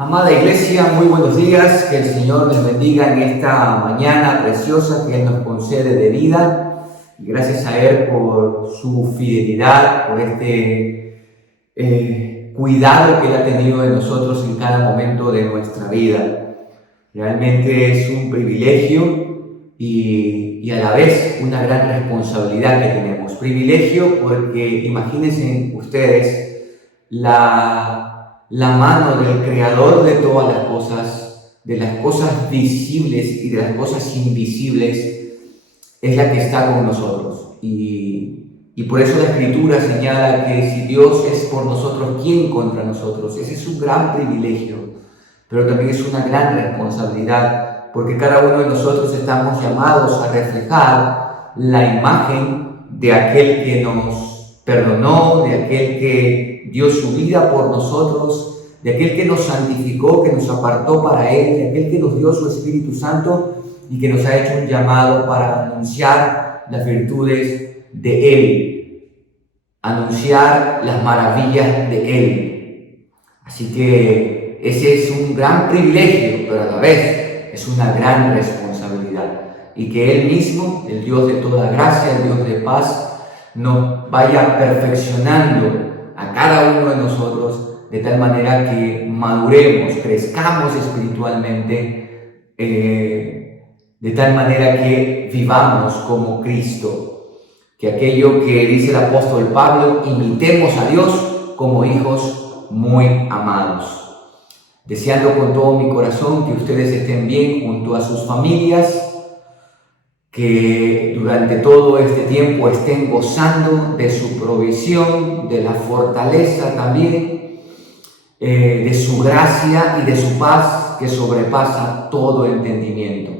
Amada Iglesia, muy buenos días, que el Señor les bendiga en esta mañana preciosa que Él nos concede de vida. Y gracias a Él por su fidelidad, por cuidado que Él ha tenido de nosotros en cada momento de nuestra vida. Realmente es un privilegio y a la vez una gran responsabilidad que tenemos. Privilegio porque imagínense ustedes la mano del Creador de todas las cosas, de las cosas visibles y de las cosas invisibles, es la que está con nosotros. Y por eso la Escritura señala que si Dios es por nosotros, ¿quién contra nosotros? Ese es un gran privilegio, pero también es una gran responsabilidad, porque cada uno de nosotros estamos llamados a reflejar la imagen de aquel que nos perdonó, de aquel que dio su vida por nosotros, de aquel que nos santificó, que nos apartó para Él, de aquel que nos dio su Espíritu Santo y que nos ha hecho un llamado para anunciar las virtudes de Él, anunciar las maravillas de Él. Así que ese es un gran privilegio, pero a la vez es una gran responsabilidad. Y que Él mismo, el Dios de toda gracia, el Dios de paz, nos vaya perfeccionando a cada uno de nosotros de tal manera que maduremos, crezcamos espiritualmente, de tal manera que vivamos como Cristo. Que aquello que dice el apóstol Pablo, imitemos a Dios como hijos muy amados. Deseando con todo mi corazón que ustedes estén bien junto a sus familias, que durante todo este tiempo estén gozando de su provisión, de la fortaleza también, de su gracia y de su paz que sobrepasa todo entendimiento.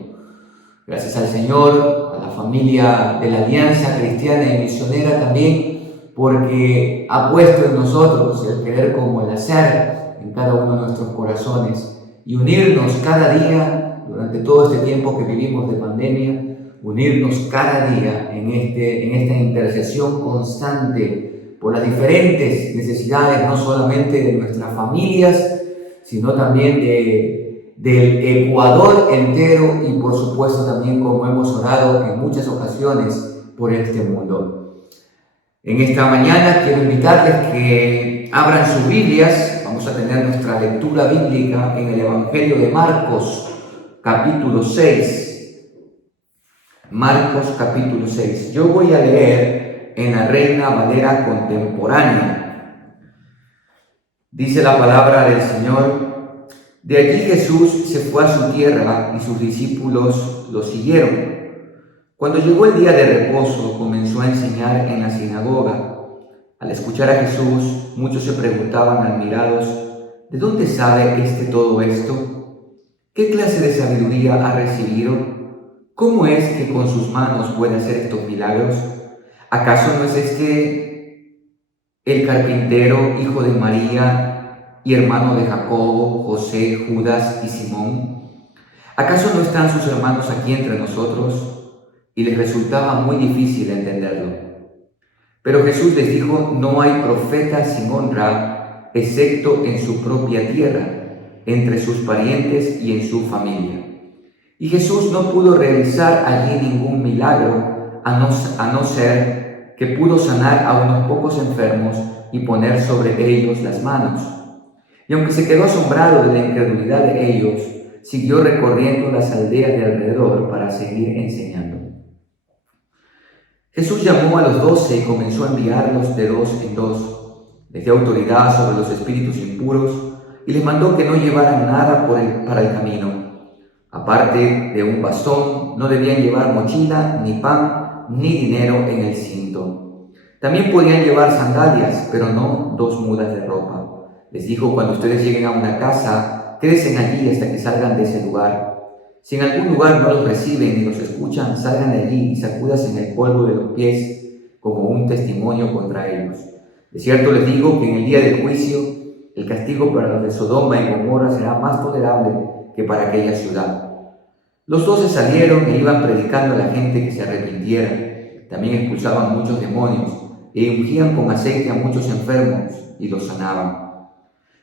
Gracias al Señor, a la familia de la Alianza Cristiana y Misionera también, porque ha puesto en nosotros el querer como el hacer en cada uno de nuestros corazones y unirnos cada día durante todo este tiempo que vivimos de pandemia, unirnos cada día en esta intercesión constante por las diferentes necesidades, no solamente de nuestras familias, sino también del Ecuador entero y por supuesto también, como hemos orado en muchas ocasiones, por este mundo. En esta mañana quiero invitarles que abran sus Biblias. Vamos a tener nuestra lectura bíblica en el Evangelio de Marcos, capítulo 6. Marcos capítulo 6. Yo voy a leer en la Reina Valera contemporánea. Dice la palabra del Señor: de allí Jesús se fue a su tierra y sus discípulos lo siguieron. Cuando llegó el día de reposo, comenzó a enseñar en la sinagoga. Al escuchar a Jesús, muchos se preguntaban admirados: ¿de dónde sabe todo esto? ¿Qué clase de sabiduría ha recibido? ¿Cómo es que con sus manos puede hacer estos milagros? ¿Acaso no es el carpintero, hijo de María y hermano de Jacobo, José, Judas y Simón? ¿Acaso no están sus hermanos aquí entre nosotros? Y les resultaba muy difícil entenderlo. Pero Jesús les dijo: no hay profeta sin honra, excepto en su propia tierra, entre sus parientes y en su familia. Y Jesús no pudo realizar allí ningún milagro, a no ser que pudo sanar a unos pocos enfermos y poner sobre ellos las manos. Y aunque se quedó asombrado de la incredulidad de ellos, siguió recorriendo las aldeas de alrededor para seguir enseñando. Jesús llamó a los 12 y comenzó a enviarlos de 2 en 2. Les dio autoridad sobre los espíritus impuros y les mandó que no llevaran nada para el camino. Aparte de un bastón, no debían llevar mochila, ni pan, ni dinero en el cinto. También podían llevar sandalias, pero no 2 mudas de ropa. Les dijo: cuando ustedes lleguen a una casa, quédense allí hasta que salgan de ese lugar. Si en algún lugar no los reciben ni los escuchan, salgan de allí y sacúdanse en el polvo de los pies como un testimonio contra ellos. De cierto les digo que en el día del juicio, el castigo para los de Sodoma y Gomorra será más tolerable que para aquella ciudad. Los 12 salieron e iban predicando a la gente que se arrepintiera. También expulsaban muchos demonios e ungían con aceite a muchos enfermos y los sanaban.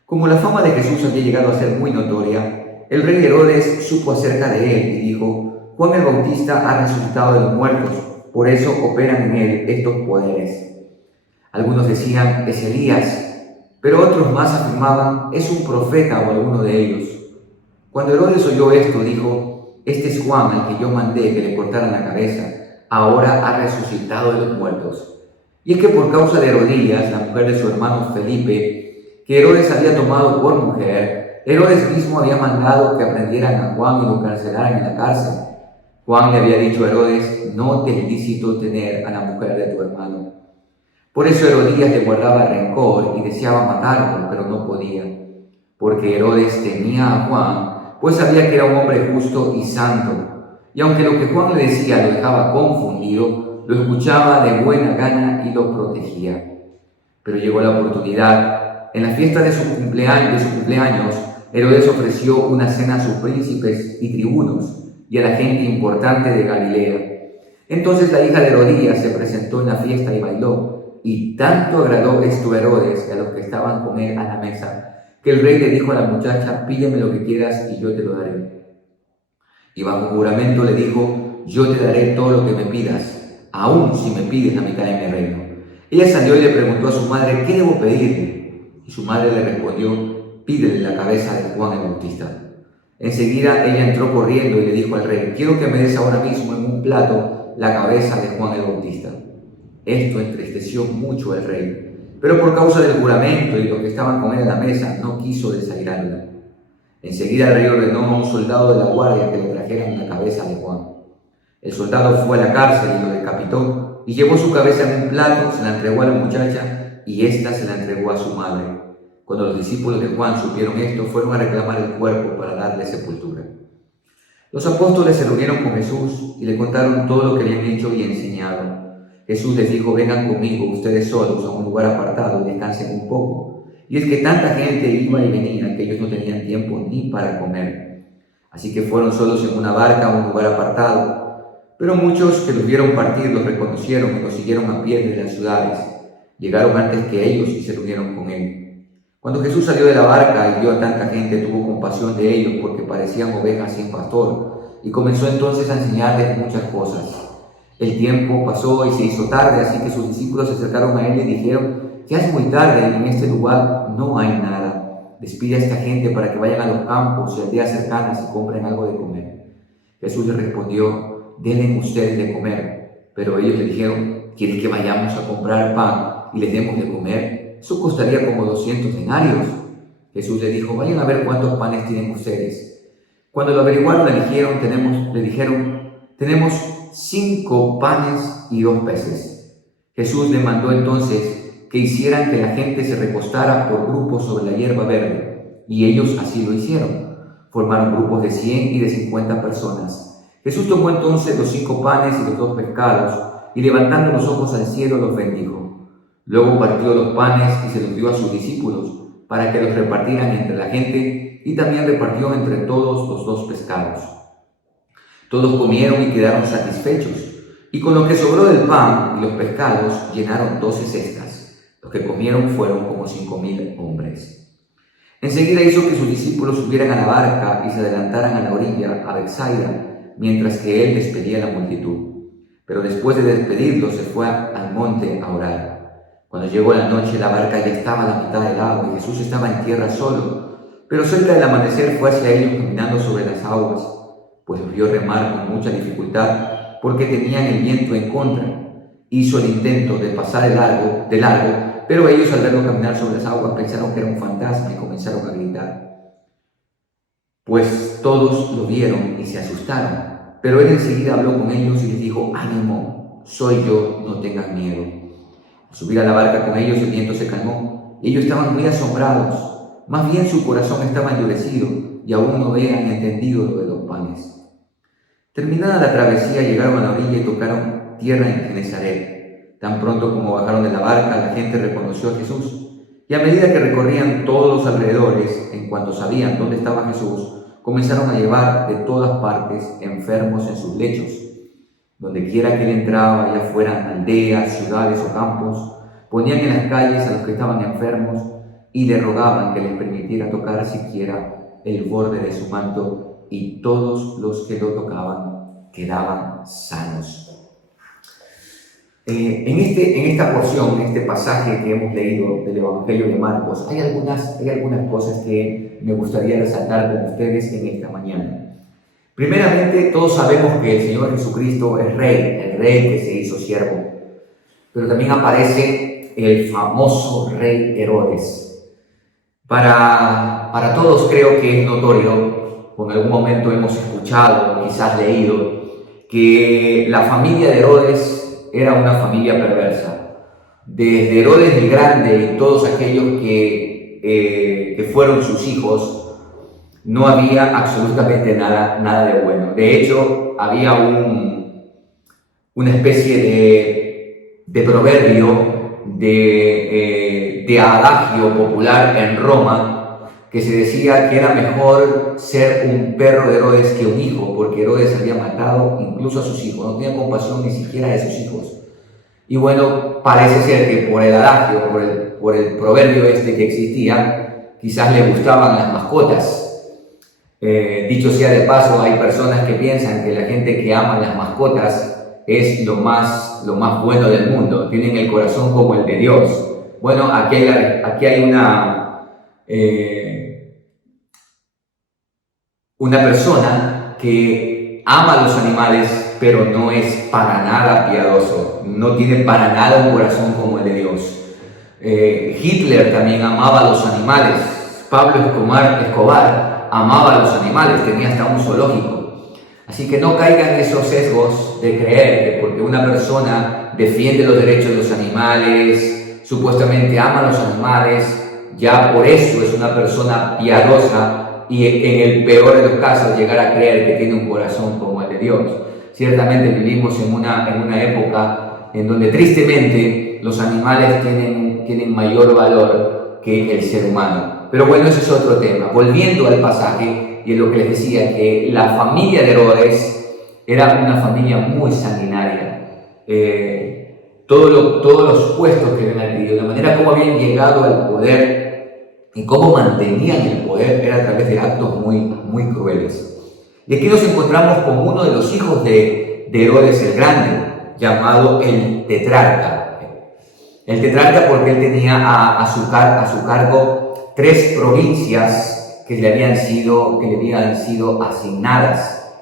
Como la fama de Jesús había llegado a ser muy notoria, el rey Herodes supo acerca de él y dijo: Juan el Bautista ha resucitado de los muertos, por eso operan en él estos poderes. Algunos decían: es Elías, pero otros más afirmaban: es un profeta o alguno de ellos. Cuando Herodes oyó esto, dijo: este es Juan, al que yo mandé que le cortaran la cabeza, ahora ha resucitado de los muertos. Y es que por causa de Herodías, la mujer de su hermano Felipe, que Herodes había tomado por mujer, Herodes mismo había mandado que aprendieran a Juan y lo encarcelaran en la cárcel. Juan le había dicho a Herodes: no te es lícito tener a la mujer de tu hermano. Por eso Herodías le guardaba rencor y deseaba matarlo, pero no podía, porque Herodes temía a Juan, pues sabía que era un hombre justo y santo. Y aunque lo que Juan le decía lo dejaba confundido, lo escuchaba de buena gana y lo protegía. Pero llegó la oportunidad. En la fiesta de su cumpleaños, Herodes ofreció una cena a sus príncipes y tribunos y a la gente importante de Galilea. Entonces la hija de Herodías se presentó en la fiesta y bailó, y tanto agradó esto a Herodes y a los que estaban con él a la mesa, que el rey le dijo a la muchacha: pídeme lo que quieras y yo te lo daré. Y bajo juramento le dijo: yo te daré todo lo que me pidas, aun si me pides la mitad de mi reino. Ella salió y le preguntó a su madre: ¿qué debo pedirle? Y su madre le respondió: pídele la cabeza de Juan el Bautista. Enseguida ella entró corriendo y le dijo al rey: quiero que me des ahora mismo en un plato la cabeza de Juan el Bautista. Esto entristeció mucho al rey, pero por causa del juramento y los que estaban con él en la mesa, no quiso desairarla. Enseguida el rey ordenó a un soldado de la guardia que le trajeran la cabeza de Juan. El soldado fue a la cárcel y lo decapitó, y llevó su cabeza en un plato, se la entregó a la muchacha, y ésta se la entregó a su madre. Cuando los discípulos de Juan supieron esto, fueron a reclamar el cuerpo para darle sepultura. Los apóstoles se reunieron con Jesús y le contaron todo lo que habían hecho y enseñado. Jesús les dijo: vengan conmigo ustedes solos a un lugar apartado y descansen un poco. Y es que tanta gente iba y venía que ellos no tenían tiempo ni para comer. Así que fueron solos en una barca a un lugar apartado. Pero muchos que los vieron partir los reconocieron y los siguieron a pie desde las ciudades. Llegaron antes que ellos y se reunieron con él. Cuando Jesús salió de la barca y vio a tanta gente, tuvo compasión de ellos porque parecían ovejas sin pastor, y comenzó entonces a enseñarles muchas cosas. El tiempo pasó y se hizo tarde, así que sus discípulos se acercaron a él y dijeron: ya es muy tarde y en este lugar no hay nada. Despide a esta gente para que vayan a los campos y aldeas cercanas y compren algo de comer. Jesús les respondió: denle ustedes de comer. Pero ellos le dijeron: ¿quieren que vayamos a comprar pan y les demos de comer? Eso costaría como 200 denarios. Jesús les dijo: vayan a ver cuántos panes tienen ustedes. Cuando lo averiguaron, le dijeron: tenemos 5 panes y 2 peces. Jesús les mandó entonces que hicieran que la gente se recostara por grupos sobre la hierba verde, y ellos así lo hicieron. Formaron grupos de 100 y de 50 personas. Jesús tomó entonces los 5 panes y los 2 pescados, y levantando los ojos al cielo los bendijo. Luego partió los panes y se los dio a sus discípulos, para que los repartieran entre la gente, y también repartió entre todos los 2 pescados. Todos comieron y quedaron satisfechos, y con lo que sobró del pan y los pescados llenaron 12 cestas. Los que comieron fueron como 5,000 hombres. Enseguida hizo que sus discípulos subieran a la barca y se adelantaran a la orilla, a Betsaida, mientras que él despedía a la multitud. Pero después de despedirlos se fue al monte a orar. Cuando llegó la noche, la barca ya estaba a la mitad del agua y Jesús estaba en tierra solo, pero cerca del amanecer fue hacia ellos caminando sobre las aguas, pues los vio remar con mucha dificultad porque tenían el viento en contra. Hizo el intento de pasar de largo, pero ellos al verlo caminar sobre las aguas pensaron que era un fantasma y comenzaron a gritar. Pues todos lo vieron y se asustaron, pero él enseguida habló con ellos y les dijo: ánimo, soy yo, no tengan miedo. Al subir a la barca con ellos, el viento se calmó y ellos estaban muy asombrados. Más bien su corazón estaba endurecido y aún no habían entendido lo de los panes. Terminada la travesía, llegaron a la orilla y tocaron tierra en Genesaret. Tan pronto como bajaron de la barca, la gente reconoció a Jesús. Y a medida que recorrían todos los alrededores, en cuanto sabían dónde estaba Jesús, comenzaron a llevar de todas partes enfermos en sus lechos. Donde quiera que él entraba, ya fueran aldeas, ciudades o campos, ponían en las calles a los que estaban enfermos y le rogaban que les permitiera tocar siquiera el borde de su manto, y todos los que lo tocaban quedaban sanos. En esta porción, en este pasaje que hemos leído del Evangelio de Marcos, hay algunas cosas que me gustaría resaltar con ustedes en esta mañana. Primeramente, todos sabemos que el Señor Jesucristo es Rey, el Rey que se hizo siervo, pero también aparece el famoso Rey Herodes. Para todos creo que es notorio, o en algún momento hemos escuchado, quizás leído, que la familia de Herodes era una familia perversa. Desde Herodes el Grande y todos aquellos que fueron sus hijos, no había absolutamente nada de bueno. De hecho, había una especie de proverbio, de adagio popular en Roma, que se decía que era mejor ser un perro de Herodes que un hijo, porque Herodes había matado incluso a sus hijos, no tenía compasión ni siquiera de sus hijos. Y bueno, parece ser que por el adagio, por el proverbio que existía, quizás le gustaban las mascotas. Dicho sea de paso, hay personas que piensan que la gente que ama las mascotas es lo más bueno del mundo, tienen el corazón como el de Dios. Bueno, aquí hay una persona que ama a los animales, pero no es para nada piadoso, no tiene para nada un corazón como el de Dios. Hitler también amaba a los animales, Pablo Escobar amaba a los animales, tenía hasta un zoológico. Así que no caigan esos sesgos de creer que porque una persona defiende los derechos de los animales, supuestamente ama a los animales, ya por eso es una persona piadosa, y en el peor de los casos llegar a creer que tiene un corazón como el de Dios. Ciertamente vivimos en una época en donde tristemente los animales tienen mayor valor que el ser humano. Pero bueno, ese es otro tema. Volviendo al pasaje y en lo que les decía, que la familia de Herodes era una familia muy sanguinaria. Todos los puestos que habían adquirido, la manera como habían llegado al poder y cómo mantenían el poder era a través de actos muy crueles. Y aquí nos encontramos con uno de los hijos de Herodes el Grande, llamado el tetrarca. El tetrarca porque él tenía a su cargo 3 provincias que le habían sido asignadas.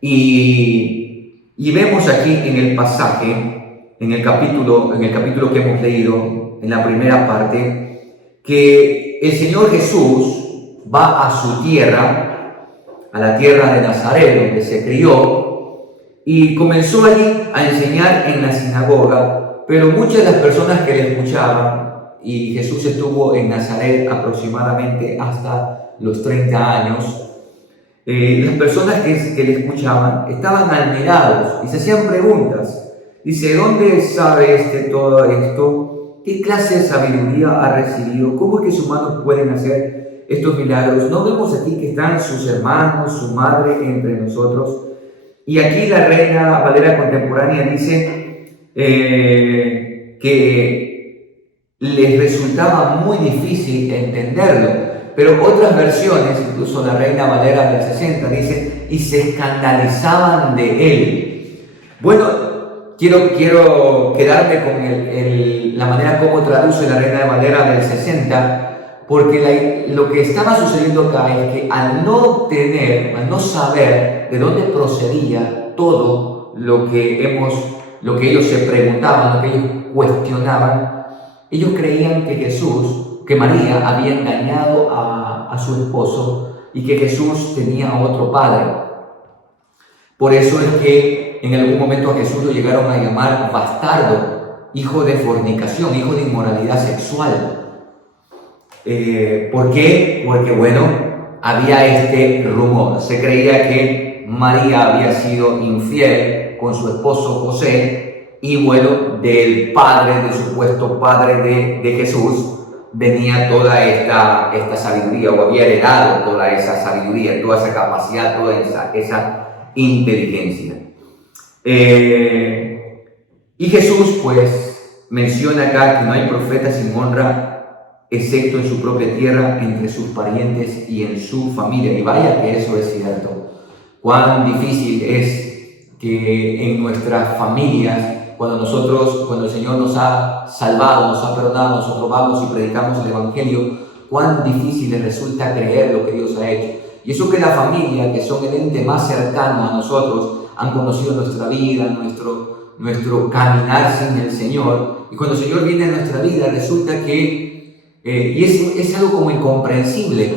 Y vemos aquí en el pasaje, en el capítulo que hemos leído, en la primera parte, que el Señor Jesús va a su tierra, a la tierra de Nazaret, donde se crió, y comenzó allí a enseñar en la sinagoga, pero muchas de las personas que le escuchaban, y Jesús estuvo en Nazaret aproximadamente hasta los 30 años, las personas que le escuchaban estaban admirados y se hacían preguntas. Dice, ¿dónde sabe todo esto? ¿Qué clase de sabiduría ha recibido? ¿Cómo es que sus manos pueden hacer estos milagros? ¿No vemos aquí que están sus hermanos, su madre entre nosotros? Y aquí la Reina Valera contemporánea dice que les resultaba muy difícil entenderlo, pero otras versiones, incluso la Reina Valera del 60, dice, y se escandalizaban de él. Bueno, quiero quedarme con la manera como traduce la Reina Valera del 60, porque lo que estaba sucediendo acá es que al no saber de dónde procedía todo lo que ellos se preguntaban, lo que ellos cuestionaban, ellos creían que María había engañado a su esposo y que Jesús tenía otro padre. Por eso es que en algún momento a Jesús lo llegaron a llamar bastardo, hijo de fornicación, hijo de inmoralidad sexual. ¿Por qué? Porque, bueno, había este rumor. Se creía que María había sido infiel con su esposo José y, bueno, del supuesto padre de Jesús, venía toda esta sabiduría, o había heredado toda esa sabiduría, toda esa capacidad, toda esa inteligencia. Y Jesús pues menciona acá que no hay profeta sin honra excepto en su propia tierra, entre sus parientes y en su familia. Y vaya que eso es cierto. Cuán difícil es que en nuestras familias, cuando el Señor nos ha salvado, nos ha perdonado, nosotros vamos y predicamos el Evangelio, cuán difícil les resulta creer lo que Dios ha hecho. Y eso que la familia, que son el ente más cercano a nosotros, han conocido nuestra vida, nuestro caminar sin el Señor. Y cuando el Señor viene a nuestra vida, resulta que, y es algo como incomprensible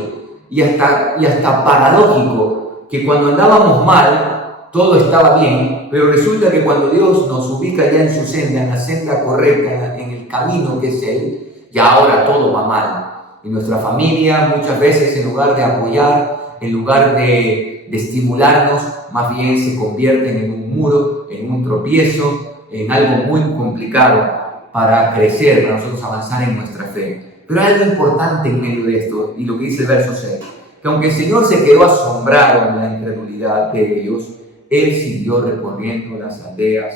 y hasta paradójico, que cuando andábamos mal, todo estaba bien, pero resulta que cuando Dios nos ubica ya en su senda, en la senda correcta, en el camino que es Él, ya ahora todo va mal. Y nuestra familia muchas veces, en lugar de apoyar, en lugar de estimularnos, más bien se convierten en un muro, en un tropiezo, en algo muy complicado para crecer, para nosotros avanzar en nuestra fe. Pero hay algo importante en medio de esto, y lo que dice el verso 6, que aunque el Señor se quedó asombrado en la incredulidad de ellos, Él siguió recorriendo las aldeas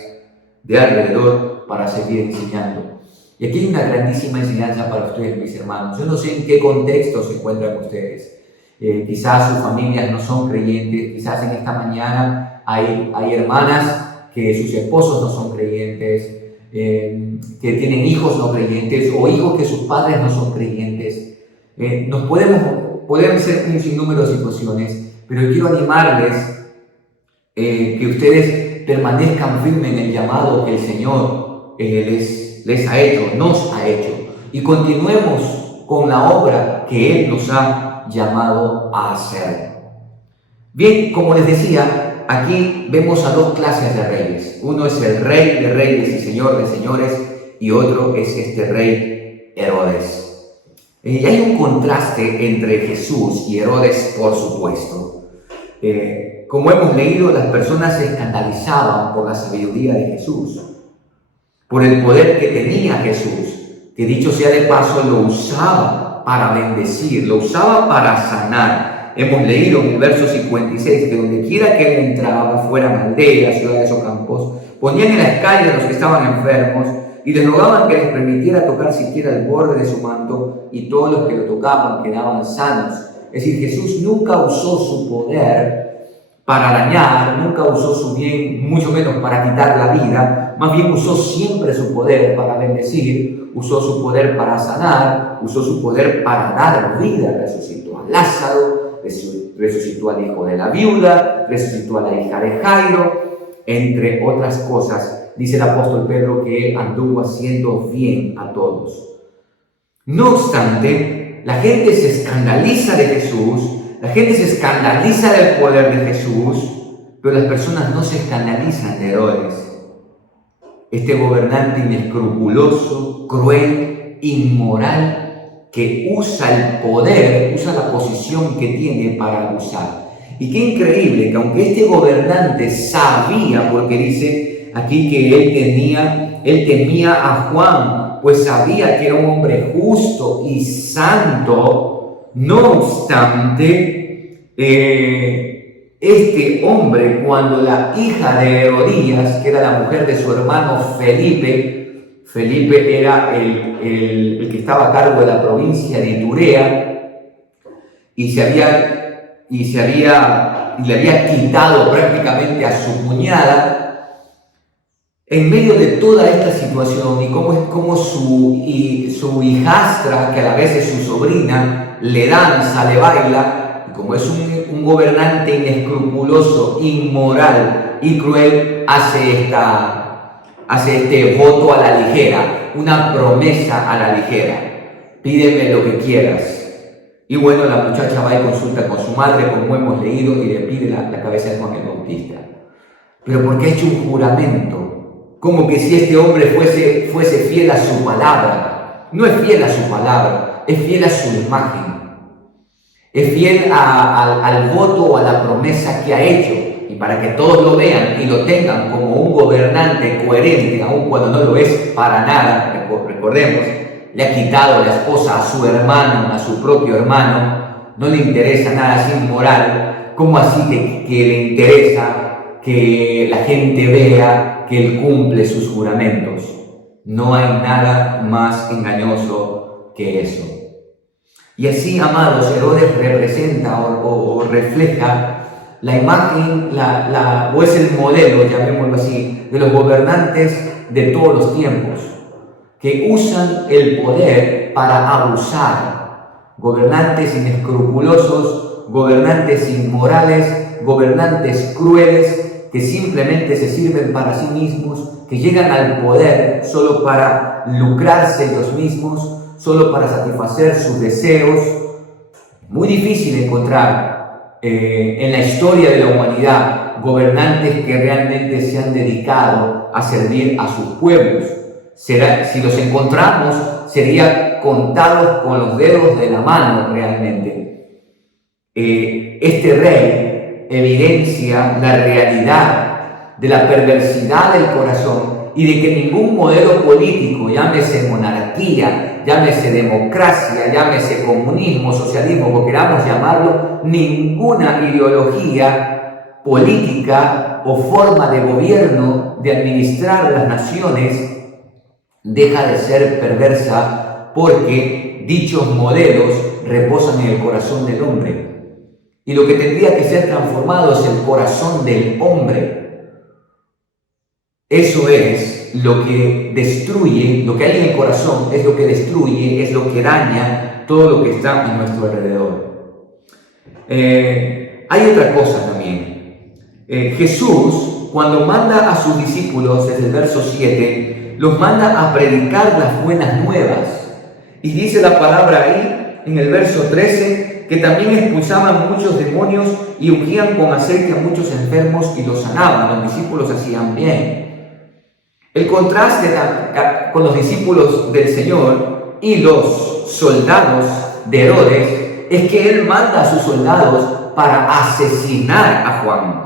de alrededor para seguir enseñando. Y aquí hay una grandísima enseñanza para ustedes, mis hermanos. Yo no sé en qué contexto se encuentran ustedes. Quizás sus familias no son creyentes, quizás en esta mañana hay hermanas que sus esposos no son creyentes, que tienen hijos no creyentes o hijos que sus padres no son creyentes. Podemos ser un sinnúmero de situaciones, pero quiero animarles que ustedes permanezcan firmes en el llamado que el Señor les ha hecho, nos ha hecho, y continuemos con la obra que Él nos ha llamado a hacer. Bien, como les decía, aquí vemos a dos clases de reyes. Uno es el rey de reyes y señor de señores, y otro es este rey Herodes. Y hay un contraste entre Jesús y Herodes, por supuesto. Como hemos leído, las personas se escandalizaban por la sabiduría de Jesús, por el poder que tenía Jesús, que dicho sea de paso, lo usaba para bendecir, lo usaba para sanar. Hemos leído en el verso 56 que donde quiera que él entraba, fueran aldeas, ciudades o campos, ponían en las calles a los que estaban enfermos y les rogaban que les permitiera tocar siquiera el borde de su manto, y todos los que lo tocaban quedaban sanos. Es decir, Jesús nunca usó su poder para dañar, nunca usó su bien, mucho menos para quitar la vida, más bien usó siempre su poder para bendecir, usó su poder para sanar, usó su poder para dar vida. Resucitó a Lázaro, resucitó al hijo de la viuda, resucitó a la hija de Jairo, entre otras cosas. Dice el apóstol Pedro que él anduvo haciendo bien a todos. No obstante, la gente se escandaliza de Jesús, la gente se escandaliza del poder de Jesús, pero las personas no se escandalizan de Herodes, este gobernante inescrupuloso, cruel, inmoral, que usa el poder, usa la posición que tiene para abusar. Y qué increíble que aunque este gobernante sabía, porque dice aquí que él temía a Juan, pues sabía que era un hombre justo y santo, no obstante, este hombre, cuando la hija de Herodías, que era la mujer de su hermano Felipe era el que estaba a cargo de la provincia de Iturea, y le había quitado prácticamente a su cuñada. En medio de toda esta situación, y como su hijastra, que a la vez es su sobrina, le danza, le baila, y como es un gobernante inescrupuloso, inmoral y cruel, hace este voto a la ligera, una promesa a la ligera: pídeme lo que quieras. Y bueno, la muchacha va y consulta con su madre, como hemos leído, y le pide la cabeza de Juan el Bautista. Pero porque ha hecho un juramento, como que si este hombre fuese fiel a su palabra. No es fiel a su palabra, es fiel a su imagen. Es fiel al voto o a la promesa que ha hecho. Y para que todos lo vean y lo tengan como un gobernante coherente, aun cuando no lo es para nada, recordemos, le ha quitado la esposa a su hermano, a su propio hermano, no le interesa nada, es inmoral. ¿Cómo así que le interesa que la gente vea que él cumple sus juramentos? No hay nada más engañoso que eso. Y así, amados, Herodes representa o refleja la imagen, o es el modelo, llamémoslo así, de los gobernantes de todos los tiempos, que usan el poder para abusar. Gobernantes inescrupulosos, gobernantes inmorales, gobernantes crueles, que simplemente se sirven para sí mismos, que llegan al poder solo para lucrarse ellos mismos, solo para satisfacer sus deseos. Muy difícil encontrar en la historia de la humanidad gobernantes que realmente se han dedicado a servir a sus pueblos. Si los encontramos, serían contados con los dedos de la mano realmente. Este rey evidencia la realidad de la perversidad del corazón y de que ningún modelo político, llámese monarquía, llámese democracia, llámese comunismo, socialismo, como queramos llamarlo, ninguna ideología política o forma de gobierno de administrar las naciones deja de ser perversa, porque dichos modelos reposan en el corazón del hombre. Y lo que tendría que ser transformado es el corazón del hombre. Eso es lo que destruye, lo que hay en el corazón es lo que destruye, es lo que daña todo lo que está a nuestro alrededor. Hay otra cosa también. Jesús, cuando manda a sus discípulos, desde el verso 7, los manda a predicar las buenas nuevas. Y dice la palabra ahí, en el verso 13, que también expulsaban muchos demonios y ungían con aceite a muchos enfermos y los sanaban. Los discípulos hacían bien. El contraste con los discípulos del Señor y los soldados de Herodes es que él manda a sus soldados para asesinar a Juan.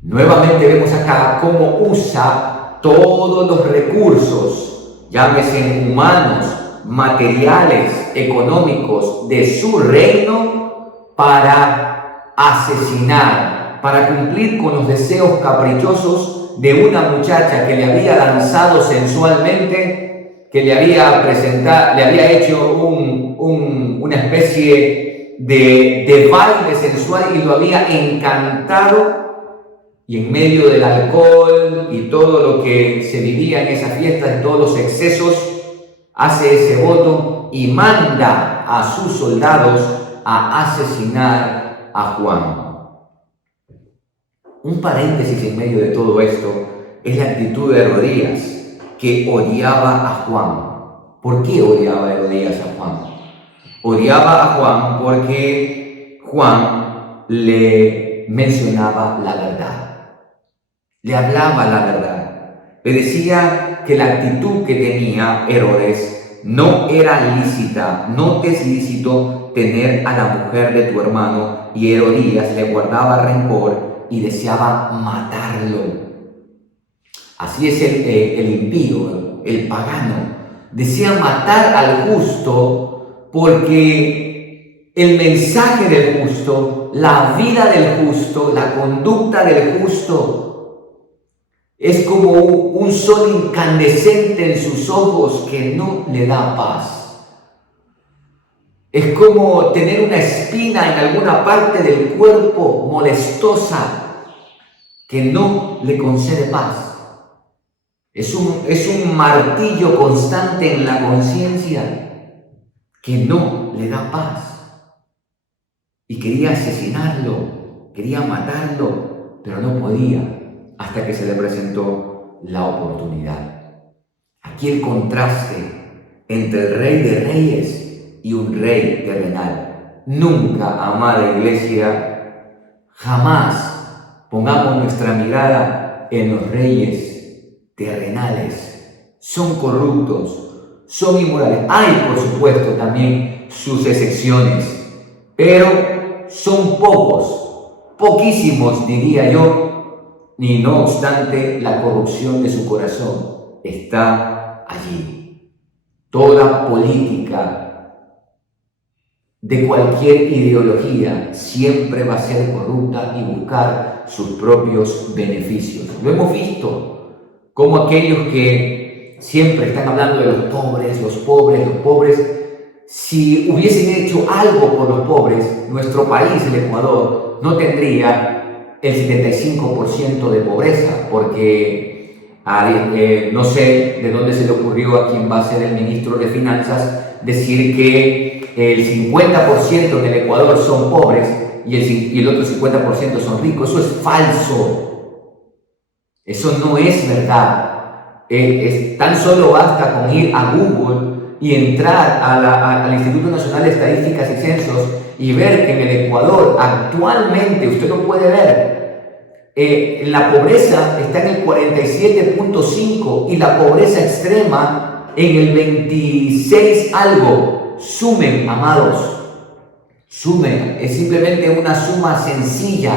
Nuevamente vemos acá cómo usa todos los recursos, llámese humanos, materiales, económicos, de su reino para asesinar, para cumplir con los deseos caprichosos de una muchacha que le había danzado sensualmente, que le había hecho una especie de baile sensual y lo había encantado, y en medio del alcohol y todo lo que se vivía en esa fiesta, de todos los excesos, hace ese voto y manda a sus soldados a asesinar a Juan. Un paréntesis en medio de todo esto es la actitud de Herodías, que odiaba a Juan. ¿Por qué odiaba a Herodías a Juan? Odiaba a Juan porque Juan le mencionaba la verdad, le hablaba la verdad, le decía que la actitud que tenía Herodes no era lícita, no te es lícito tener a la mujer de tu hermano, y Herodías le guardaba rencor y deseaba matarlo. Así es el impío, el pagano. Desea matar al justo porque el mensaje del justo, la vida del justo, la conducta del justo es como un sol incandescente en sus ojos que no le da paz. Es como tener una espina en alguna parte del cuerpo molestosa que no le concede paz. Es un martillo constante en la conciencia que no le da paz. Y quería asesinarlo, quería matarlo, pero no podía hasta que se le presentó la oportunidad. Aquí el contraste entre el Rey de Reyes y un rey terrenal. Nunca, amada iglesia, jamás pongamos nuestra mirada en los reyes terrenales. Son corruptos, son inmorales. Hay, por supuesto, también sus excepciones, pero son pocos, poquísimos, diría yo, y no obstante, la corrupción de su corazón está allí. Toda política de cualquier ideología siempre va a ser corrupta y buscar sus propios beneficios. Lo hemos visto, como aquellos que siempre están hablando de los pobres, si hubiesen hecho algo por los pobres, nuestro país, el Ecuador, no tendría el 75% de pobreza, porque no sé de dónde se le ocurrió a quien va a ser el ministro de Finanzas decir que el 50% en el Ecuador son pobres y el otro 50% son ricos. Eso es falso. Eso no es verdad. Tan solo basta con ir a Google y entrar al Instituto Nacional de Estadísticas y Censos y ver que en el Ecuador actualmente, usted lo puede ver, la pobreza está en el 47.5 y la pobreza extrema en el 26 algo. Sumen, amados, sumen, es simplemente una suma sencilla.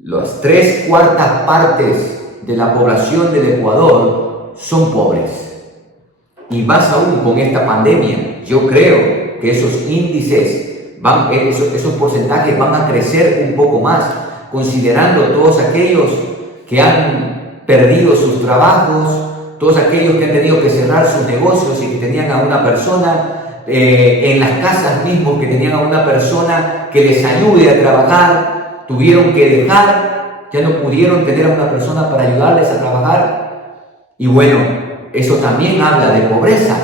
Las 3/4 partes de la población del Ecuador son pobres. Y más aún con esta pandemia, yo creo que esos índices, esos porcentajes van a crecer un poco más, considerando todos aquellos que han perdido sus trabajos, todos aquellos que han tenido que cerrar sus negocios y que tenían a una persona, en las casas mismos que tenían a una persona que les ayude a trabajar, tuvieron que dejar, ya no pudieron tener a una persona para ayudarles a trabajar. Y bueno, eso también habla de pobreza.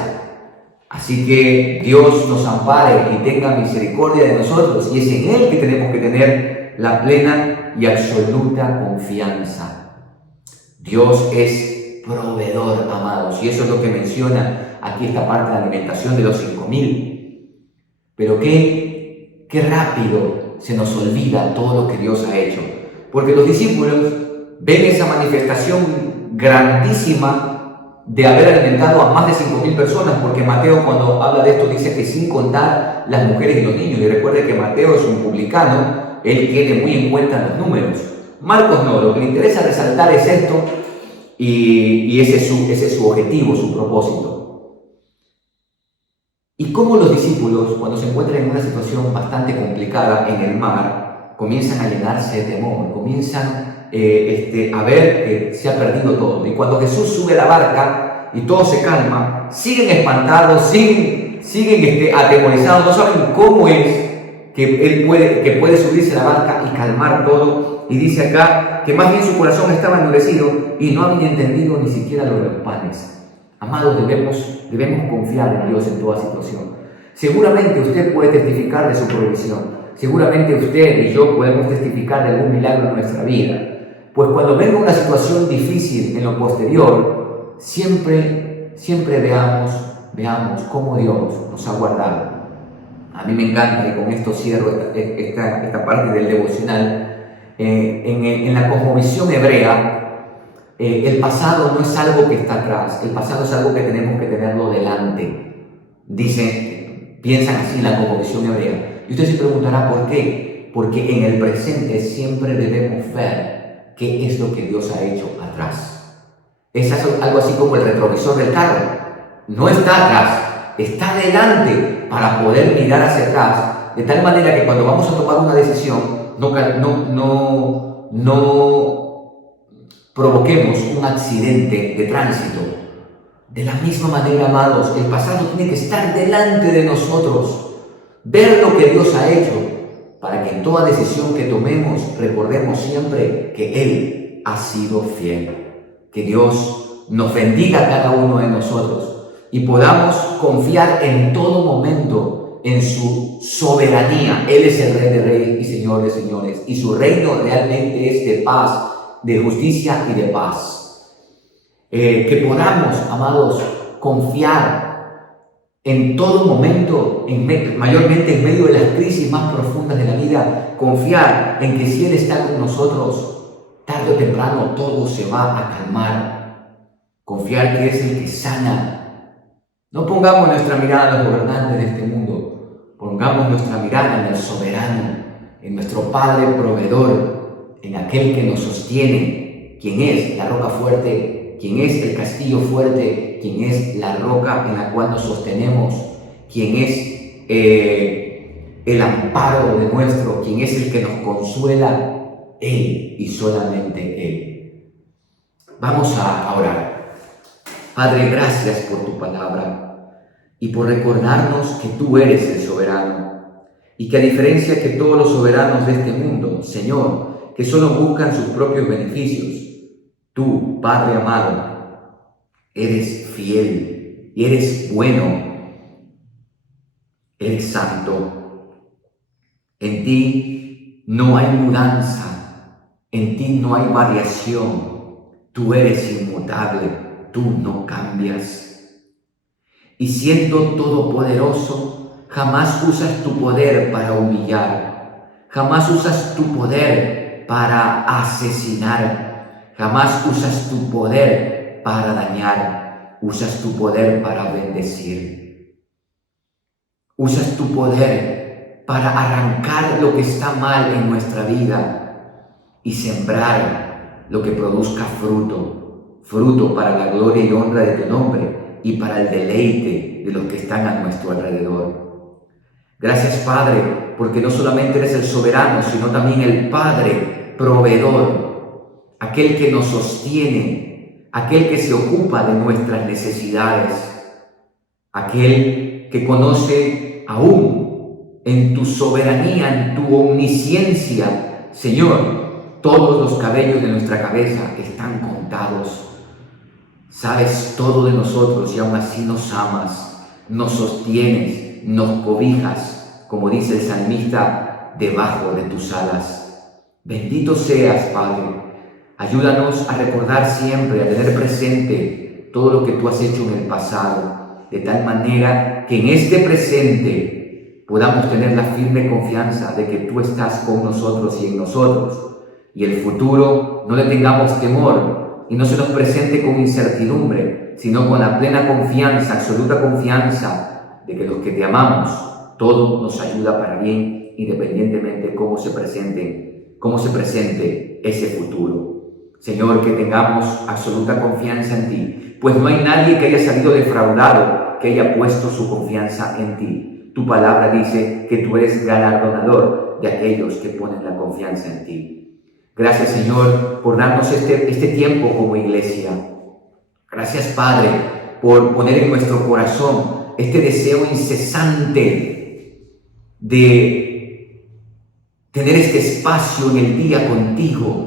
Así que Dios nos ampare y tenga misericordia de nosotros, y es en Él que tenemos que tener la plena y absoluta confianza. Dios es proveedor, amados, y eso es lo que menciona aquí esta parte de la alimentación de los 5,000. Pero qué rápido se nos olvida todo lo que Dios ha hecho, porque los discípulos ven esa manifestación grandísima de haber alimentado a más de 5,000 personas, porque Mateo, cuando habla de esto, dice que sin contar las mujeres y los niños. Y recuerde que Mateo es un publicano, él tiene muy en cuenta los números. Marcos no, lo que le interesa resaltar es esto, y ese es su objetivo, su propósito. Y cómo los discípulos, cuando se encuentran en una situación bastante complicada en el mar, comienzan a llenarse de temor, comienzan a ver que se ha perdido todo. Y cuando Jesús sube a la barca y todo se calma, siguen espantados, siguen atemorizados, no saben cómo es que puede subirse a la barca y calmar todo. Y dice acá que más bien su corazón estaba endurecido y no habían entendido ni siquiera lo de los panes. Amados, debemos confiar en Dios en toda situación. Seguramente usted puede testificar de su provisión. Seguramente usted y yo podemos testificar de algún milagro en nuestra vida. Pues cuando venga una situación difícil en lo posterior, siempre veamos cómo Dios nos ha guardado. A mí me encanta, y con esto cierro esta parte del devocional, en la cosmovisión hebrea, el pasado no es algo que está atrás, el pasado es algo que tenemos que tenerlo delante. Piensan así en la cosmovisión hebrea. Y usted se preguntará por qué. Porque en el presente siempre debemos ver qué es lo que Dios ha hecho atrás. Es algo así como el retrovisor del carro. No está atrás, está delante para poder mirar hacia atrás, de tal manera que cuando vamos a tomar una decisión no provoquemos un accidente de tránsito. De la misma manera, amados, el pasado tiene que estar delante de nosotros, ver lo que Dios ha hecho, para que en toda decisión que tomemos recordemos siempre que Él ha sido fiel. Que Dios nos bendiga a cada uno de nosotros y podamos confiar en todo momento en su soberanía. Él es el Rey de Reyes y Señor de Señores, y su reino realmente es de paz, de justicia y de paz. Que podamos, amados, confiar en todo momento, mayormente en medio de las crisis más profundas de la vida, confiar en que si Él está con nosotros, tarde o temprano todo se va a calmar. Confiar que es el que sana. No pongamos nuestra mirada en los gobernantes de este mundo, pongamos nuestra mirada en el soberano, en nuestro Padre proveedor, en aquel que nos sostiene, quien es la roca fuerte, quien es el castillo fuerte, quien es la roca en la cual nos sostenemos, quien es el amparo de nuestro, quien es el que nos consuela, Él y solamente Él. Vamos a orar. Padre, gracias por tu palabra. y por recordarnos que tú eres el soberano y que a diferencia que todos los soberanos de este mundo, Señor, que solo buscan sus propios beneficios, tú, Padre amado, eres fiel y eres bueno, eres santo. En ti no hay mudanza, en ti no hay variación, tú eres inmutable, tú no cambias. Y siendo todopoderoso, jamás usas tu poder para humillar, jamás usas tu poder para asesinar, jamás usas tu poder para dañar, usas tu poder para bendecir. Usas tu poder para arrancar lo que está mal en nuestra vida y sembrar lo que produzca fruto, fruto para la gloria y honra de tu nombre y para el deleite de los que están a nuestro alrededor. Gracias, Padre, porque no solamente eres el soberano, sino también el Padre proveedor, aquel que nos sostiene, aquel que se ocupa de nuestras necesidades, aquel que conoce aún en tu soberanía, en tu omnisciencia, Señor, todos los cabellos de nuestra cabeza están contados. Sabes todo de nosotros y aún así nos amas, nos sostienes, nos cobijas, como dice el salmista, debajo de tus alas. Bendito seas, Padre. Ayúdanos a recordar siempre, a tener presente todo lo que tú has hecho en el pasado, de tal manera que en este presente podamos tener la firme confianza de que tú estás con nosotros y en nosotros, y el futuro no le tengamos temor, y no se nos presente con incertidumbre, sino con la plena confianza, absoluta confianza de que los que te amamos, todo nos ayuda para bien, independientemente cómo se presente ese futuro. Señor, que tengamos absoluta confianza en ti, pues no hay nadie que haya salido defraudado, que haya puesto su confianza en ti. Tu palabra dice que tú eres galardonador de aquellos que ponen la confianza en ti. Gracias, Señor, por darnos este tiempo como iglesia. Gracias, Padre, por poner en nuestro corazón este deseo incesante de tener este espacio en el día contigo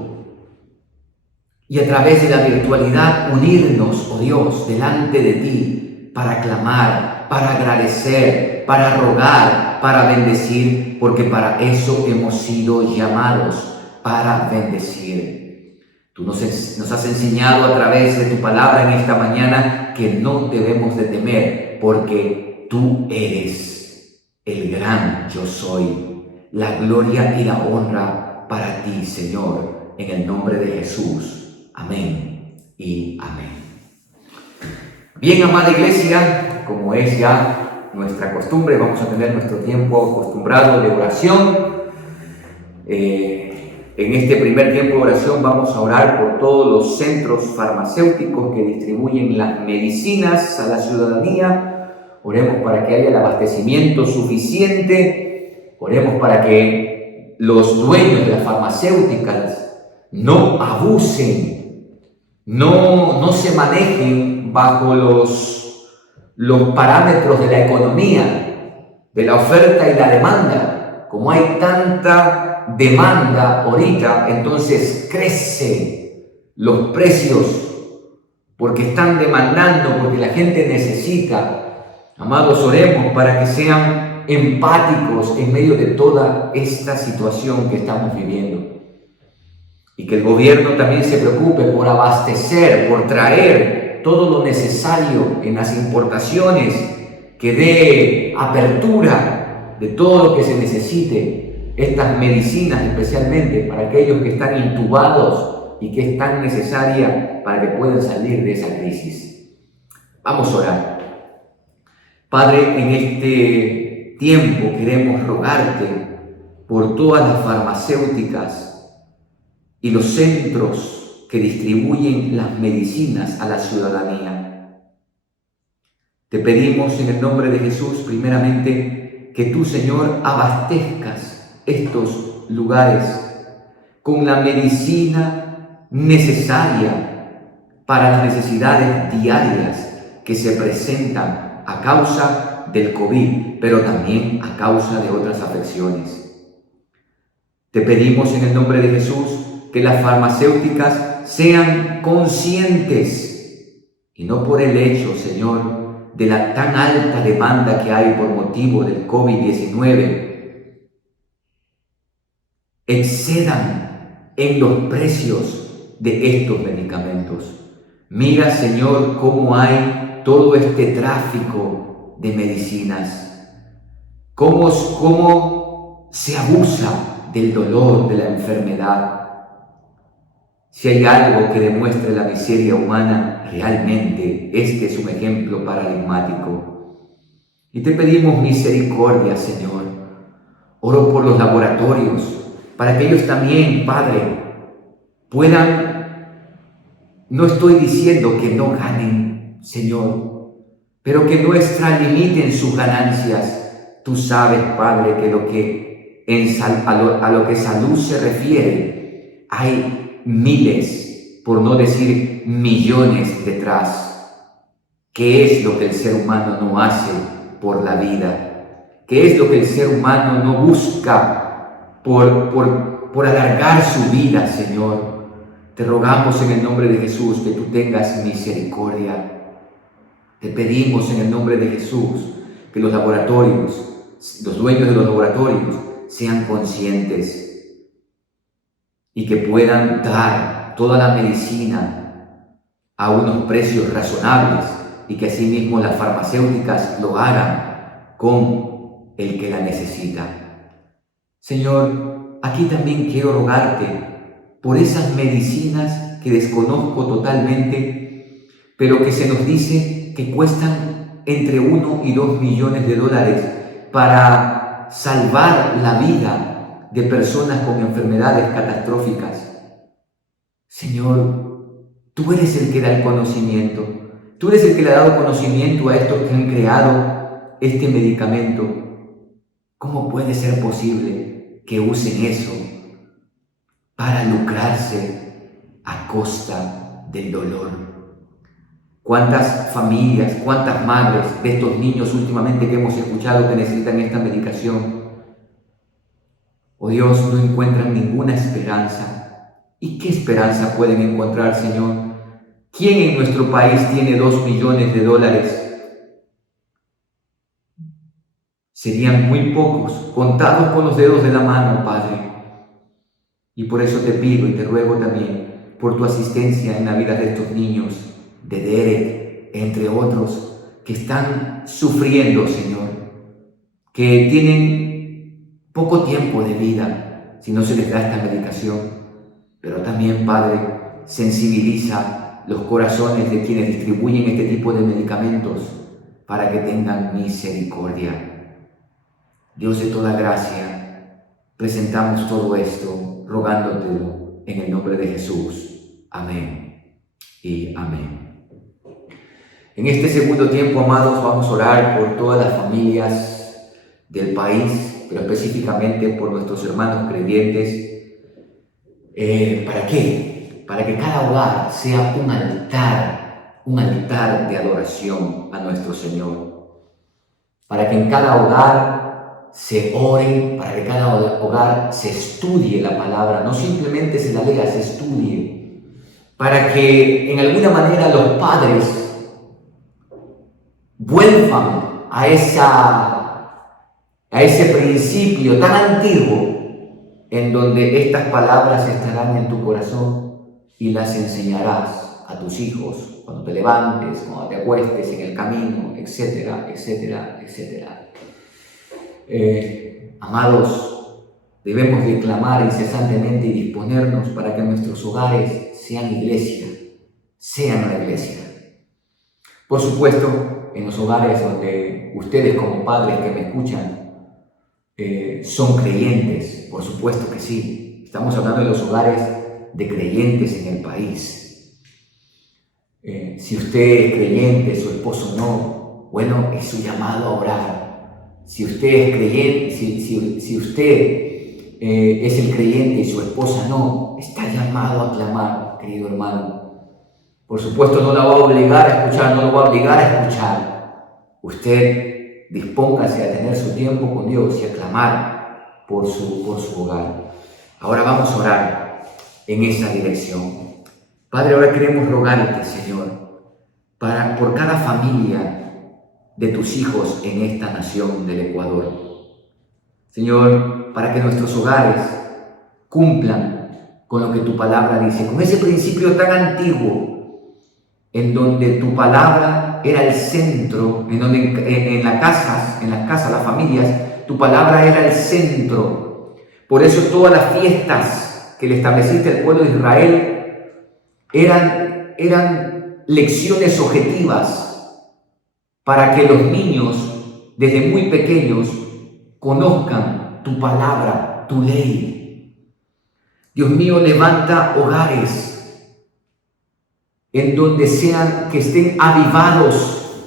y a través de la virtualidad unirnos, oh Dios, delante de ti para clamar, para agradecer, para rogar, para bendecir, porque para eso hemos sido llamados, para bendecir. Tú nos has enseñado a través de tu palabra en esta mañana que no debemos de temer, porque tú eres el gran yo soy. La gloria y la honra para ti, Señor, en el nombre de Jesús. Amén y amén. Bien, amada iglesia, como es ya nuestra costumbre, vamos a tener nuestro tiempo acostumbrado de oración. En este primer tiempo de oración vamos a orar por todos los centros farmacéuticos que distribuyen las medicinas a la ciudadanía. Oremos para que haya el abastecimiento suficiente. Oremos para que los dueños de las farmacéuticas no abusen, no se manejen bajo los parámetros de la economía, de la oferta y la demanda. Como hay tanta demanda ahorita, entonces crecen los precios porque están demandando, porque la gente necesita. Amados, oremos para que sean empáticos en medio de toda esta situación que estamos viviendo y que el gobierno también se preocupe por abastecer, por traer todo lo necesario en las importaciones, que dé apertura de todo lo que se necesite. Estas medicinas especialmente para aquellos que están intubados y que es tan necesaria para que puedan salir de esa crisis. Vamos a orar. Padre, en este tiempo queremos rogarte por todas las farmacéuticas y los centros que distribuyen las medicinas a la ciudadanía. Te pedimos en el nombre de Jesús primeramente que tú, Señor, abastezcas estos lugares con la medicina necesaria para las necesidades diarias que se presentan a causa causa del COVID, pero también a causa de otras afecciones. Te pedimos en el nombre de Jesús que las farmacéuticas sean conscientes y no por el hecho, Señor, de la tan alta demanda que hay por motivo del COVID-19, excedan en los precios de estos medicamentos. Mira, Señor, cómo hay todo este tráfico de medicinas, cómo se abusa del dolor, de la enfermedad. Si hay algo que demuestre la miseria humana, realmente este es un ejemplo paradigmático. Y te pedimos misericordia, Señor. Oro por los laboratorios, para que ellos también, Padre, puedan, no estoy diciendo que no ganen, Señor, pero que no extralimiten sus ganancias. Tú sabes, Padre, que a lo que salud se refiere, hay miles, por no decir millones detrás. ¿Qué es lo que el ser humano no hace por la vida? ¿Qué es lo que el ser humano no busca por alargar su vida, Señor? Te rogamos en el nombre de Jesús que tú tengas misericordia. Te pedimos en el nombre de Jesús que los laboratorios, los dueños de los laboratorios, sean conscientes y que puedan dar toda la medicina a unos precios razonables y que asimismo las farmacéuticas lo hagan con el que la necesita. Señor, aquí también quiero rogarte por esas medicinas que desconozco totalmente, pero que se nos dice que cuestan entre 1 y 2 millones de dólares para salvar la vida de personas con enfermedades catastróficas. Señor, tú eres el que da el conocimiento. Tú eres el que le ha dado conocimiento a estos que han creado este medicamento. ¿Cómo puede ser posible que usen eso para lucrarse a costa del dolor? ¿Cuántas familias, cuántas madres de estos niños últimamente que hemos escuchado que necesitan esta medicación, oh Dios, no encuentran ninguna esperanza? ¿Y qué esperanza pueden encontrar, Señor? ¿Quién en nuestro país tiene 2 millones de dólares? Serían muy pocos, contados con los dedos de la mano, Padre. Y por eso te pido y te ruego también por tu asistencia en la vida de estos niños, de Derek, entre otros, que están sufriendo, Señor, que tienen poco tiempo de vida si no se les da esta medicación. Pero también, Padre, sensibiliza los corazones de quienes distribuyen este tipo de medicamentos para que tengan misericordia. Dios de toda gracia, presentamos todo esto rogándotelo en el nombre de Jesús. Amén y amén. En este segundo tiempo, amados, vamos a orar por todas las familias del país, pero específicamente por nuestros hermanos creyentes. ¿Para qué? Para que cada hogar sea un altar de adoración a nuestro Señor. Para que en cada hogar se ore, para que cada hogar se estudie la palabra, no simplemente se la lea, se estudie. Para que en alguna manera los padres vuelvan a ese principio tan antiguo en donde estas palabras estarán en tu corazón y las enseñarás a tus hijos cuando te levantes, cuando te acuestes, en el camino, etcétera, etcétera, etcétera. Amados, debemos de clamar incesantemente y disponernos para que nuestros hogares sean iglesia, sean una iglesia. Por supuesto, en los hogares donde ustedes como padres que me escuchan son creyentes, por supuesto que sí. Estamos hablando de los hogares de creyentes en el país. Si usted es creyente, su esposo no, bueno, es su llamado a orar. Si usted es creyente, si usted es el creyente y su esposa no, está llamado a clamar, querido hermano. Por supuesto, no la va a obligar a escuchar, no lo va a obligar a escuchar. Usted dispóngase a tener su tiempo con Dios y a clamar por su hogar. Ahora vamos a orar en esa dirección. Padre, ahora queremos rogarte, Señor, por cada familia de tus hijos en esta nación del Ecuador. Señor, para que nuestros hogares cumplan con lo que tu palabra dice, con ese principio tan antiguo, en donde tu palabra era el centro, en donde en las casas, las familias, tu palabra era el centro. Por eso todas las fiestas que le estableciste al pueblo de Israel eran lecciones objetivas para que los niños, desde muy pequeños, conozcan tu palabra, tu ley. Dios mío, levanta hogares en donde que estén avivados,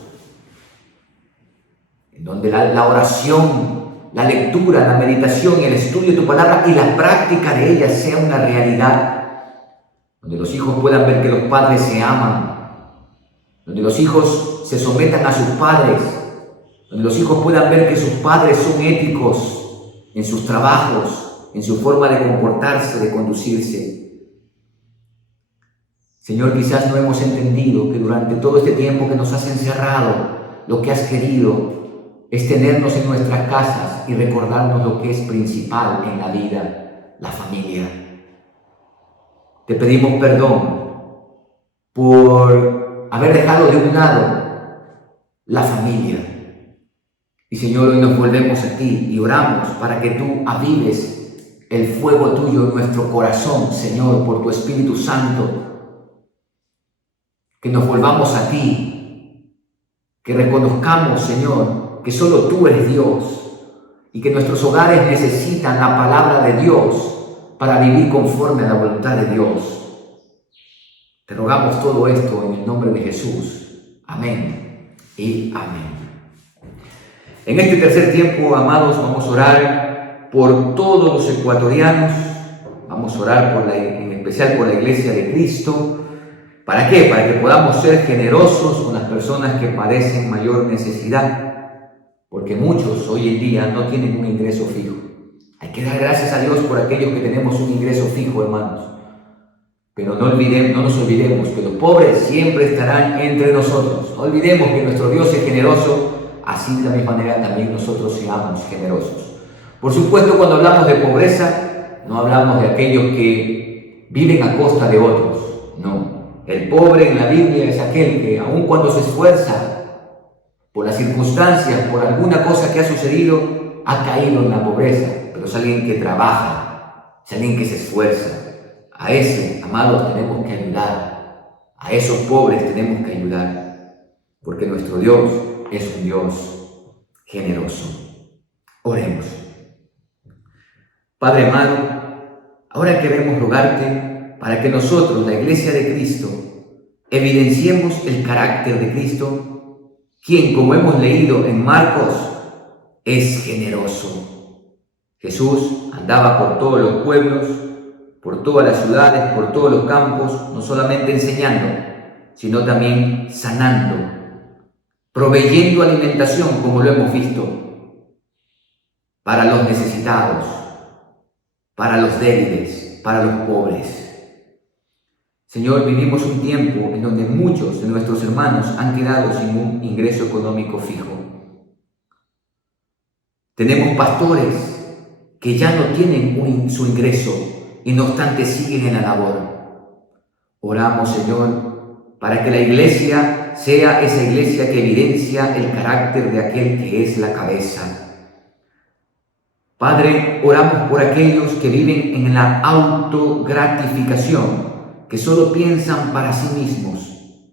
en donde la oración, la lectura, la meditación, el estudio de tu palabra y la práctica de ella sea una realidad, donde los hijos puedan ver que los padres se aman, donde los hijos se sometan a sus padres, donde los hijos puedan ver que sus padres son éticos en sus trabajos, en su forma de comportarse, de conducirse. Señor, quizás no hemos entendido que durante todo este tiempo que nos has encerrado, lo que has querido es tenernos en nuestras casas y recordarnos lo que es principal en la vida, la familia. Te pedimos perdón por haber dejado de un lado la familia. Y Señor, hoy nos volvemos a ti y oramos para que tú avives el fuego tuyo en nuestro corazón, Señor, por tu Espíritu Santo. Que nos volvamos a ti, que reconozcamos, Señor, que solo tú eres Dios y que nuestros hogares necesitan la palabra de Dios para vivir conforme a la voluntad de Dios. Te rogamos todo esto en el nombre de Jesús. Amén y amén. En este tercer tiempo, amados, vamos a orar por todos los ecuatorianos. Vamos a orar en especial por la Iglesia de Cristo. ¿Para qué? Para que podamos ser generosos con las personas que padecen mayor necesidad. Porque muchos hoy en día no tienen un ingreso fijo. Hay que dar gracias a Dios por aquellos que tenemos un ingreso fijo, hermanos. Pero no nos olvidemos que los pobres siempre estarán entre nosotros. No olvidemos que nuestro Dios es generoso, así de la misma manera también nosotros seamos generosos. Por supuesto, cuando hablamos de pobreza, no hablamos de aquellos que viven a costa de otros. No. El pobre en la Biblia es aquel que, aun cuando se esfuerza por las circunstancias, por alguna cosa que ha sucedido, ha caído en la pobreza. Pero es alguien que trabaja, es alguien que se esfuerza. A ese, amados, tenemos que ayudar. A esos pobres tenemos que ayudar. Porque nuestro Dios es un Dios generoso. Oremos. Padre amado, ahora queremos rogarte para que nosotros, la Iglesia de Cristo, evidenciemos el carácter de Cristo, quien, como hemos leído en Marcos, es generoso. Jesús andaba por todos los pueblos, por todas las ciudades, por todos los campos, no solamente enseñando, sino también sanando, proveyendo alimentación, como lo hemos visto, para los necesitados, para los débiles, para los pobres. Señor, vivimos un tiempo en donde muchos de nuestros hermanos han quedado sin un ingreso económico fijo. Tenemos pastores que ya no tienen su ingreso y no obstante siguen en la labor. Oramos, Señor, para que la iglesia sea esa iglesia que evidencia el carácter de aquel que es la cabeza. Padre, oramos por aquellos que viven en la autogratificación, que solo piensan para sí mismos.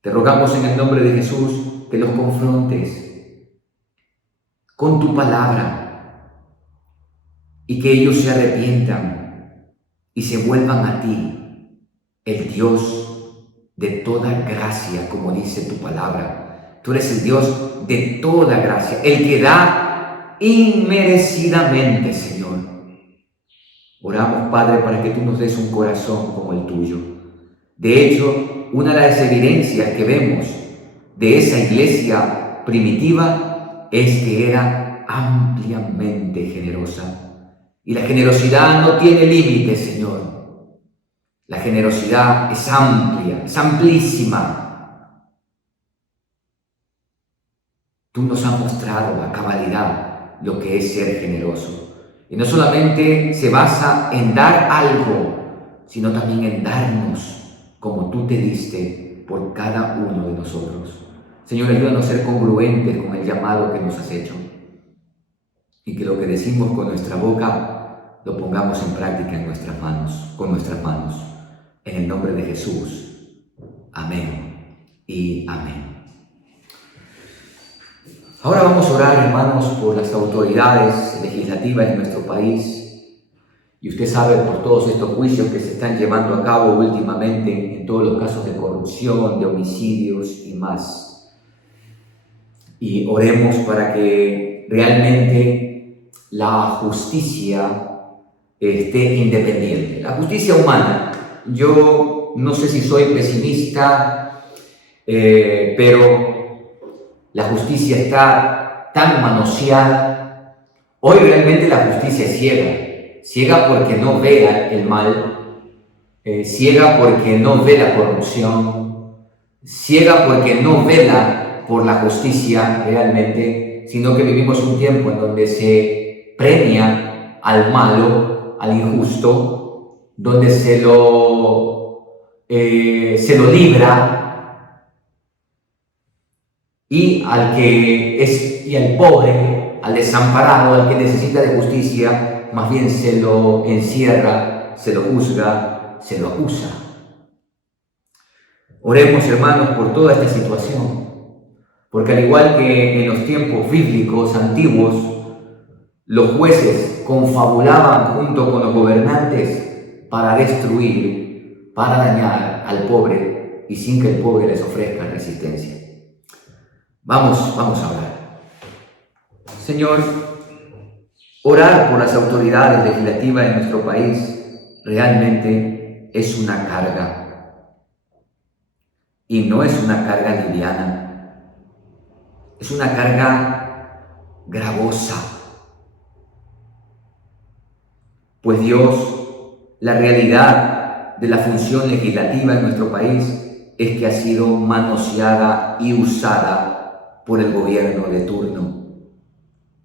Te rogamos en el nombre de Jesús que los confrontes con tu palabra y que ellos se arrepientan y se vuelvan a ti, el Dios de toda gracia, como dice tu palabra. Tú eres el Dios de toda gracia, el que da inmerecidamente, Señor. Oramos, Padre, para que tú nos des un corazón como el tuyo. De hecho, una de las evidencias que vemos de esa iglesia primitiva es que era ampliamente generosa. Y la generosidad no tiene límites, Señor. La generosidad es amplia, es amplísima. Tú nos has mostrado a cabalidad lo que es ser generoso. Y no solamente se basa en dar algo, sino también en darnos como tú te diste por cada uno de nosotros. Señor, ayúdanos a ser congruentes con el llamado que nos has hecho y que lo que decimos con nuestra boca lo pongamos en práctica en nuestras manos, con nuestras manos. En el nombre de Jesús. Amén y amén. Ahora vamos a orar, hermanos, por las autoridades legislativas de nuestro país. Y usted sabe por todos estos juicios que se están llevando a cabo últimamente en todos los casos de corrupción, de homicidios y más. Y oremos para que realmente la justicia esté independiente. La justicia humana, yo no sé si soy pesimista, pero la justicia está tan manoseada. Hoy realmente la justicia es ciega porque no ve el mal, ciega porque no ve la corrupción, ciega porque no vela por la justicia realmente, sino que vivimos un tiempo en donde se premia al malo, al injusto, donde se lo libra, y al pobre, al desamparado, al que necesita de justicia, más bien se lo encierra, se lo juzga, se lo acusa. Oremos, hermanos, por toda esta situación. Porque al igual que en los tiempos bíblicos antiguos, los jueces confabulaban junto con los gobernantes para destruir, para dañar al pobre y sin que el pobre les ofrezca resistencia. Vamos a orar. Señor, orar por las autoridades legislativas de nuestro país realmente es una carga. Y no es una carga liviana. Es una carga gravosa. Pues Dios, la realidad de la función legislativa en nuestro país es que ha sido manoseada y usada por el gobierno de turno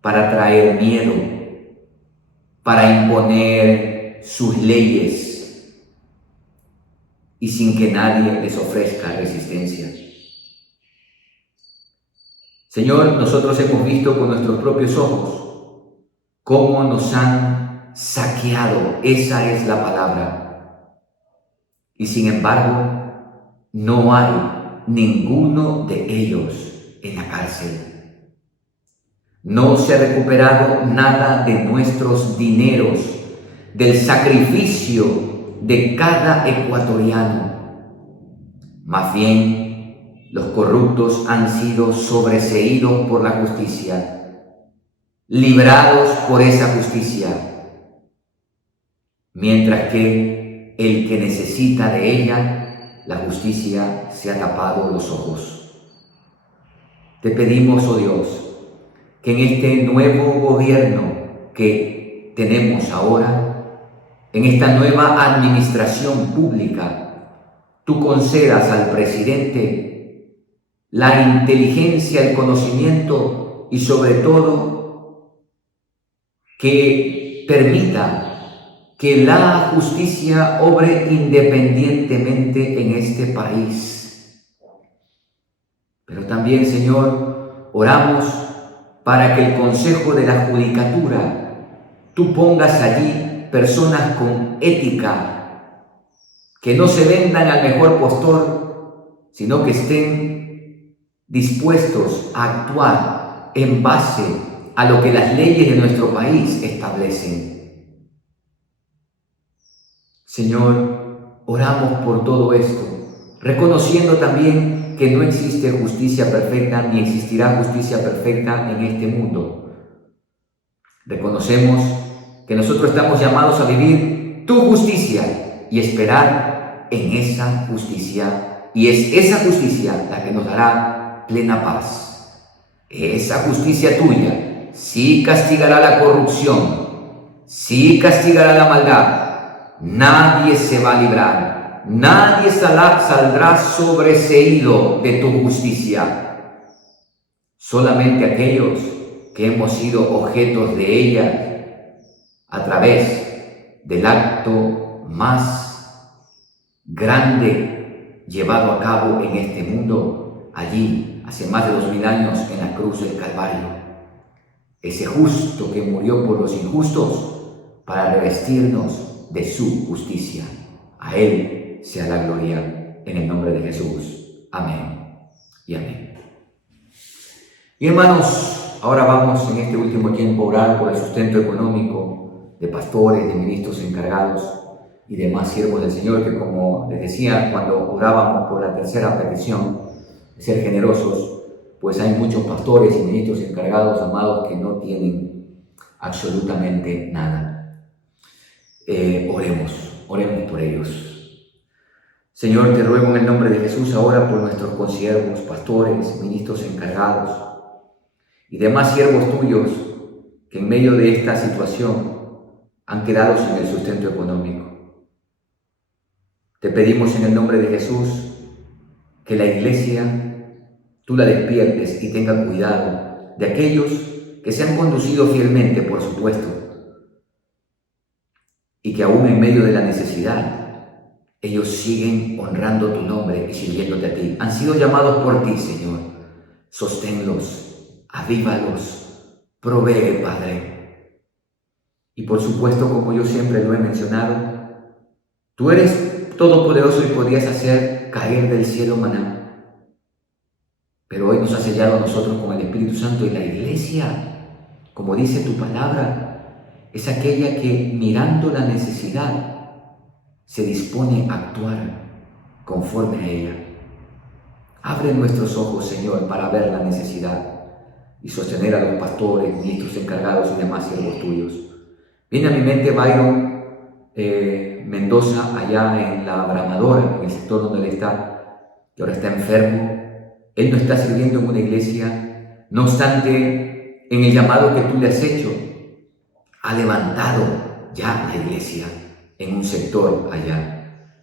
para traer miedo, para imponer sus leyes y sin que nadie les ofrezca resistencia. Señor, nosotros hemos visto con nuestros propios ojos cómo nos han saqueado, esa es la palabra. Y sin embargo, no hay ninguno de ellos en la cárcel. No se ha recuperado nada de nuestros dineros, del sacrificio de cada ecuatoriano. Más bien, los corruptos han sido sobreseídos por la justicia, librados por esa justicia, mientras que el que necesita de ella, la justicia se ha tapado los ojos. Te pedimos, oh Dios, que en este nuevo gobierno que tenemos ahora, en esta nueva administración pública, tú concedas al presidente la inteligencia, el conocimiento y sobre todo que permita que la justicia obre independientemente en este país. Pero también, Señor, oramos para que el Consejo de la Judicatura, tú pongas allí personas con ética, que no se vendan al mejor postor, sino que estén dispuestos a actuar en base a lo que las leyes de nuestro país establecen. Señor, oramos por todo esto, reconociendo también que no existe justicia perfecta ni existirá justicia perfecta en este mundo. Reconocemos que nosotros estamos llamados a vivir tu justicia y esperar en esa justicia, y es esa justicia la que nos dará plena paz. esa justicia tuya sí castigará la corrupción, sí castigará la maldad. Nadie se va a librar, nadie saldrá sobreseído de tu justicia. Solamente aquellos que hemos sido objetos de ella a través del acto más grande llevado a cabo en este mundo, allí, hace más de 2000 años, en la cruz del Calvario. Ese justo que murió por los injustos para revestirnos de su justicia. A Él sea la gloria en el nombre de Jesús. Amén y amén. Y hermanos, ahora vamos en este último tiempo a orar por el sustento económico de pastores, de ministros encargados y demás siervos del Señor, que como les decía cuando orábamos por la tercera petición, de ser generosos, pues hay muchos pastores y ministros encargados, amados, que no tienen absolutamente nada. Oremos por ellos. Señor, te ruego en el nombre de Jesús ahora por nuestros consiervos, pastores, ministros encargados y demás siervos tuyos que en medio de esta situación han quedado sin el sustento económico. Te pedimos en el nombre de Jesús que la iglesia tú la despiertes y tenga cuidado de aquellos que se han conducido fielmente, por supuesto, y que aún en medio de la necesidad, ellos siguen honrando tu nombre y sirviéndote a ti. Han sido llamados por ti, Señor. Sosténlos, avívalos, provee, Padre. Y por supuesto, como yo siempre lo he mencionado, tú eres todopoderoso y podrías hacer caer del cielo maná. Pero hoy nos has sellado a nosotros con el Espíritu Santo, y la iglesia, como dice tu palabra, es aquella que mirando la necesidad se dispone a actuar conforme a ella. Abre nuestros ojos, Señor, para ver la necesidad y sostener a los pastores, ministros encargados y demás siervos tuyos. Viene a mi mente Byron Mendoza, allá en la Bramadora, en el sector donde él está, que ahora está enfermo. Él no está sirviendo en una iglesia, no obstante, en el llamado que tú le has hecho, ha levantado ya la iglesia en un sector allá.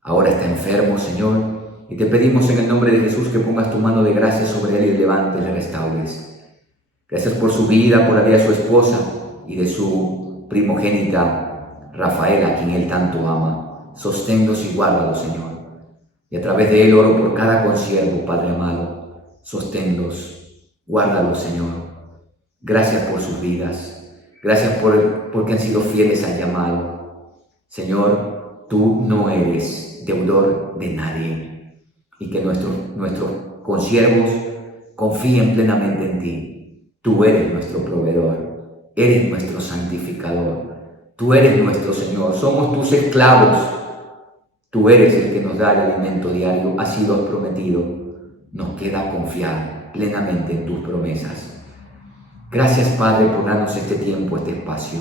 Ahora está enfermo, Señor, y te pedimos en el nombre de Jesús que pongas tu mano de gracia sobre él y levantes y le restaures. Gracias por su vida, por la vida de su esposa y de su primogénita Rafaela, a quien él tanto ama. Sosténlos y guárdalos, Señor. Y a través de él oro por cada consiervo, Padre amado. Sosténlos, guárdalos, Señor. Gracias por sus vidas. Gracias porque han sido fieles al llamado. Señor, tú no eres deudor de nadie. Y que nuestros consiervos confíen plenamente en ti. Tú eres nuestro proveedor. Eres nuestro santificador. Tú eres nuestro Señor. Somos tus esclavos. Tú eres el que nos da el alimento diario, así lo has prometido. Nos queda confiar plenamente en tus promesas. Gracias, Padre, por darnos este tiempo, este espacio.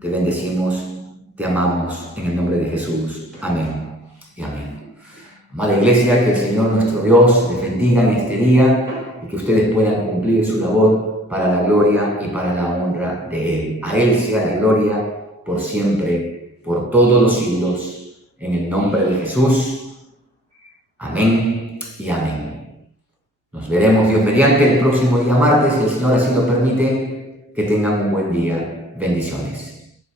Te bendecimos, te amamos, en el nombre de Jesús. Amén y amén. Amada Iglesia, que el Señor nuestro Dios les bendiga en este día y que ustedes puedan cumplir su labor para la gloria y para la honra de Él. A Él sea la gloria por siempre, por todos los siglos. En el nombre de Jesús. Amén y amén. Nos veremos, Dios mediante, el próximo día martes, si el Señor así lo permite. Que tengan un buen día. Bendiciones.